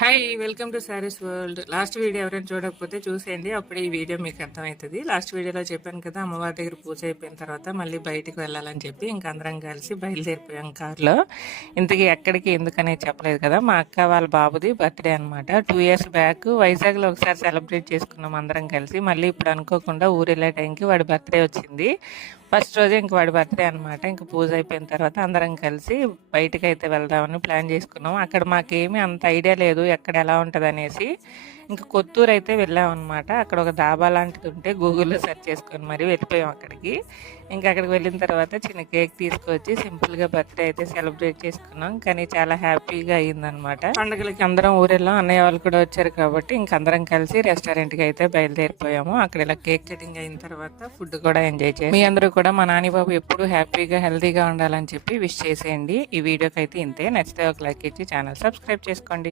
Hi welcome to saris world. Last video ఎవరైనా చూడకపోతే చూసేయండి, అప్పుడు ఈ వీడియో మీకు అర్థమవుతుంది. లాస్ట్ వీడియోలో చెప్పాను కదా, అమ్మవారి దగ్గర పూజ అయిపోయిన తర్వాత మళ్ళీ బయటికి వెళ్ళాలని చెప్పి ఇంక అందరం కలిసి బయలుదేరిపోయాం కార్లో. ఇంతకీ ఎక్కడికి ఎందుకనేది చెప్పలేదు కదా, మా అక్క వాళ్ళ బాబుది బర్త్డే అనమాట. 2 years బ్యాక్ వైజాగ్లో ఒకసారి సెలబ్రేట్ చేసుకున్నాం అందరం కలిసి. మళ్ళీ ఇప్పుడు అనుకోకుండా ఊరు వెళ్ళే టైంకి వాడి బర్త్డే వచ్చింది. ఫస్ట్ రోజే ఇంక వాడి బర్త్డే అనమాట. ఇంక పూజ అయిపోయిన తర్వాత అందరం కలిసి బయటకు అయితే వెళ్దామని ప్లాన్ చేసుకున్నాం. అక్కడ మాకేమీ అంత ఐడియా లేదు ఎక్కడ ఎలా ఉంటుంది అనేసి. ఇంక కొత్తూరు అయితే వెళ్ళామన్నమాట. అక్కడ ఒక దాబా లాంటిది ఉంటే గూగుల్లో సెర్చ్ చేసుకొని మరి వెళ్ళిపోయాం అక్కడికి. ఇంకా అక్కడికి వెళ్ళిన తర్వాత చిన్న కేక్ తీసుకొచ్చి సింపుల్గా బర్త్డే అయితే సెలబ్రేట్ చేసుకున్నాం. కానీ చాలా హ్యాపీగా అయ్యిందనమాట. పండుగలకి అందరం ఊరెళ్ళాం, అన్నయ్య వాళ్ళు కూడా వచ్చారు కాబట్టి ఇంక అందరం కలిసి రెస్టారెంట్కి అయితే బయలుదేరిపోయాము. అక్కడ ఇలా కేక్ కటింగ్ అయిన తర్వాత ఫుడ్ కూడా ఎంజాయ్ చేసి మీ అందరూ కూడా మా నాని బాబు ఎప్పుడు హ్యాపీగా హెల్తీగా ఉండాలని చెప్పి విష్ చేసేయండి. ఈ వీడియోకి అయితే ఇంతే. నచ్చితే ఒక లైక్ ఇచ్చి ఛానల్ సబ్స్క్రైబ్ చేసుకోండి.